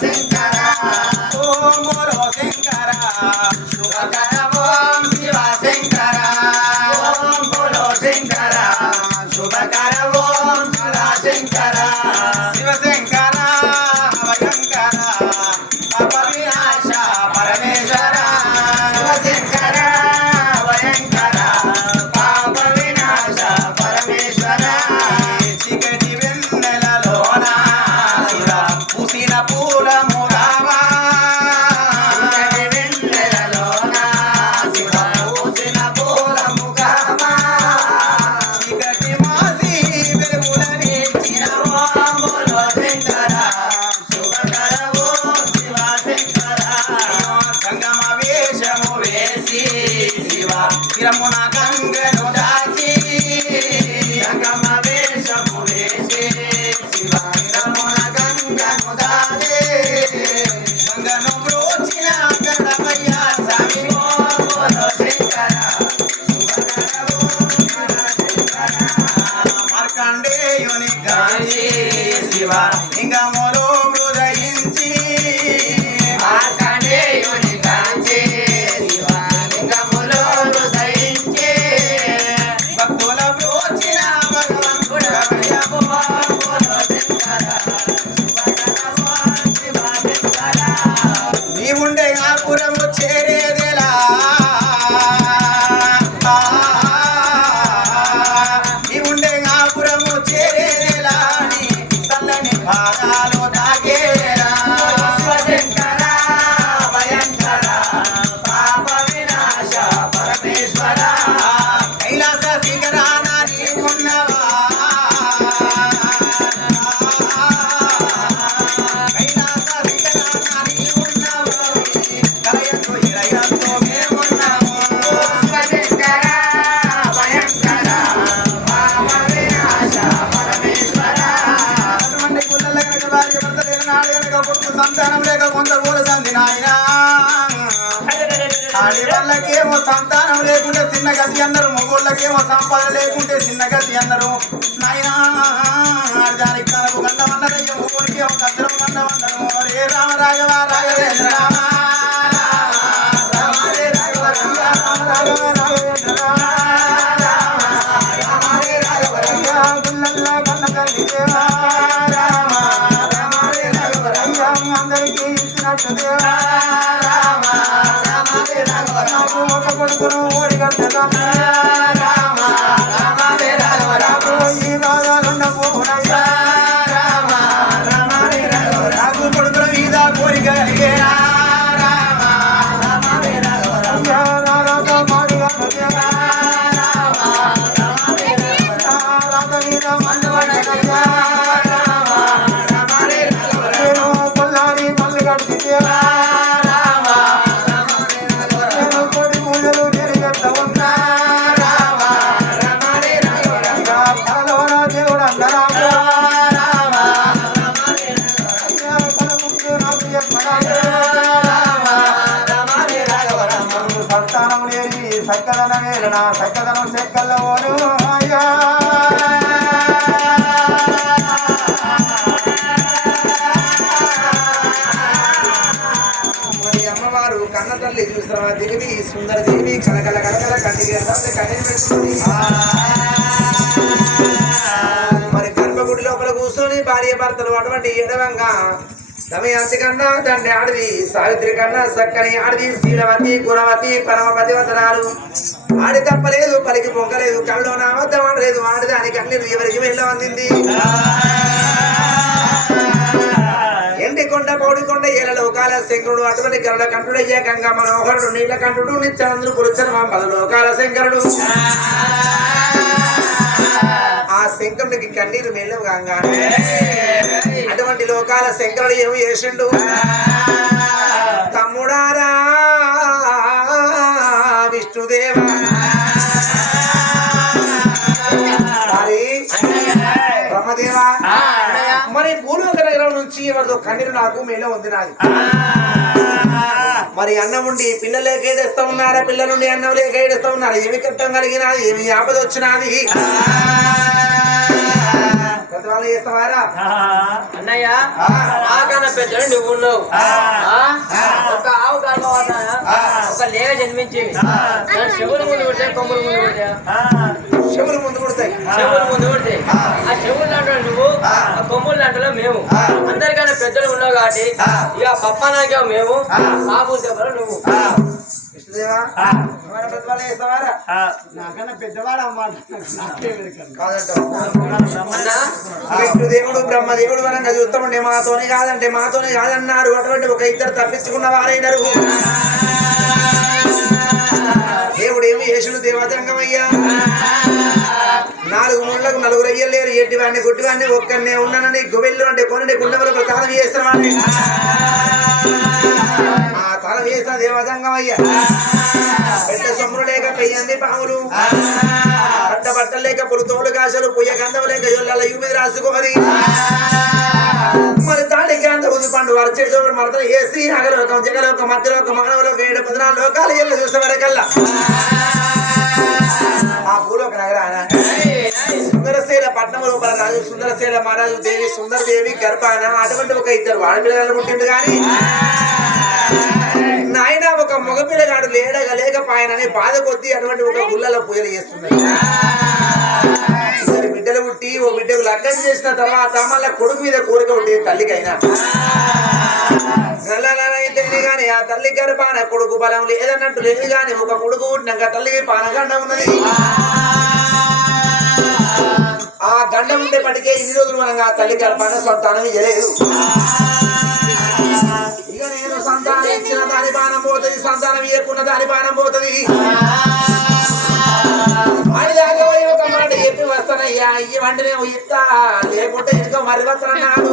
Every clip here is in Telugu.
శంకర ఓ బోలో శంకర. శిరమున గంగను దాచి సంగమ ఆడి వాళ్ళకేమో సంతానం లేకుంటే చిన్న గతి అన్నారు మగోళ్ళకేమో సంపాదన లేకుంటే చిన్న గతి అన్నారు నాయనా దానికి కనపు గండమన్నదయ్య మగోనికి కచ్చరం గండమన్నారు రే రామ రాఘవ రాఘవేంద్ర రామ రామ నాకు ఒక కొడుకును ఓడిగట్టదా లేని వేలన చక్కదనం చెక్కల ఓరు అయ్యా! మరి అమ్మవారు కన్న తల్లి చూసిన దేవి సుందర దేవి కలకల కలకల కంటికి కన్నీరు పెట్టుకుంది. మరి గర్భగుడి లోపల కూర్చొని భార్య భర్తలు అటువంటి ఎడవంగా దమయంతి కన్నా దండే అడవి సావిత్రి కన్నా సక్కని అడవి శీలవతి గుణవతి పరమపతి వందనాలు. ఆడి తప్పలేదు పలికి పొంగలేదు కళ్ళు నా వద్ద ఆడలేదు ఆడదానికి అన్ని ఎవరికి వెళ్ళ అందింది? ఎండి కొండ పౌడి కొండ ఏల లోకాల శంకరుడు అటువంటి గరుడ కంఠుడయ్యే గంగా మనోహరుడు నీల కంఠుడు నిత్యానందుడు పురుచన పద లోకాల శంకరుడు. ఆ శంకరుడికి కన్నీరు మేళం గంగా అటువంటి లోకాల శంకరుడు ఏమి చేసిండు? తమ్ముడారా విష్ణుదేవా. బ్రహ్మదేవా. మరి భూలోక నగరం నుంచి ఎవరిదో కన్నీరు నాకు మేలో ఉంది నాది. మరి అన్నం ఉండి పిల్లలేక ఏడుస్తా ఉన్నారా? పిల్లలుండి అన్నం లేక ఏడుస్తా ఉన్నారు? ఏమి కట్టం కలిగినది ఏమి ఆపద వచ్చినది చేస్తావారా అన్నయ్య ఆ. నాకన్నా పెద్దలు నువ్వు ఉన్నావు ఆ. ఆ? ఆ. ఒక ఆవు ఆ. ఒక లేగ జన్మించింది దాని చెవులు ముందు కొట్టే కొమ్ములు ముందు కొట్టే చెవులు ముందు కొడతాయి చెవులు ముందు కొట్టే ఆ. చెవులు లాంటి నువ్వు ఆ. కొమ్ములు లాంటి మేము. అందరికన్నా పెద్దలు ఉన్నావు కాబట్టి ఆ. ఇక పప్పనాకే మేము ఆ. బాబు దెబ్బలు నువ్వు నాకన్నా పెద్దవాడు అన్నమాట నాకే వెనకన్నా. కాదంటావు అన్నా దేవుడు బ్రహ్మదేవుడు వరంగా చూస్తామంటే మాతోనే కాదంటే మాతోనే కాదన్నారు అటువంటి ఒక ఇద్దరు తప్పించుకున్న వారైనరు. దేవుడు ఏమి యేసుడు దేవతంగమయ్యా? నాలుగు ముళ్ళకు నలుగురు అయ్యలేరు. ఎట్టి వాడిని గుడ్డి వాడిని ఒక్కనే ఉన్నానని గుబెల్లు అంటే కొన్ని చేసిన వాడిని. ఆ వేసిన దేవతంగమయ్యా పెట్ట సొమ్ములు లేక పెయ్యంది పాములు. పట్ట బట్టలు లేక పులు తోడు కాసలు పుయ్య గంధం లేక ఎల్లల యూమిది రాసుకోవాలి మరి దానికి అంత ఉంది పండు వరచెడు చోడు మరతలు వేసి అగలోకం జగలోకం మధ్యలోకం మానవలోకం ఏడు పద్నాలుగు లోకాలు ఎల్ల చూస్తే వరకల్లా ఆ భూలోక నగరాన సుందరశీల పట్నం లోపల రాజు సుందరశీల మహారాజు దేవి సుందరదేవి గర్భాన అటువంటి ఒక ఇద్దరు ఆడపిల్లలు పుట్టిండు కానీ మగపిల్లగాడు లేడగా లేకపోయానని బాధ కొద్ది అటువంటి ఒక గుళ్ళలో పూజలు చేస్తున్నాయి ఇద్దరు బిడ్డలు పుట్టి ఓ బిడ్డకు లగ్నం చేసిన తర్వాత మళ్ళీ కొడుకు మీద కోరిక ఉంటే తల్లికైనా. నల్లనైతే కానీ ఆ తల్లి గర్భాన కొడుకు బలం లేదన్నట్టు లేదు కానీ ఒక కొడుకు పుట్టినాక తల్లికి పానగండ ఉన్నది. ఆ గండ ఉండేపటికే ఇన్ని రోజులు మనం ఆ తల్లి గర్భాన సంతానం ఇయ్యలేదు. సంతానం ఇచ్చిన దాని బాణం పోతుంది సంతానం ఇవ్వకున్న దాని బాణం పోతుంది. ఆడిదాకా ఒక మాట చెప్పి వస్తానయ్యా ఇవ్వండి నేను ఇస్తా లేకుంటే ఇంకో మరి వస్తానన్నాడు.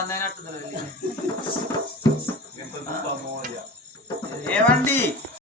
ఇద్దరు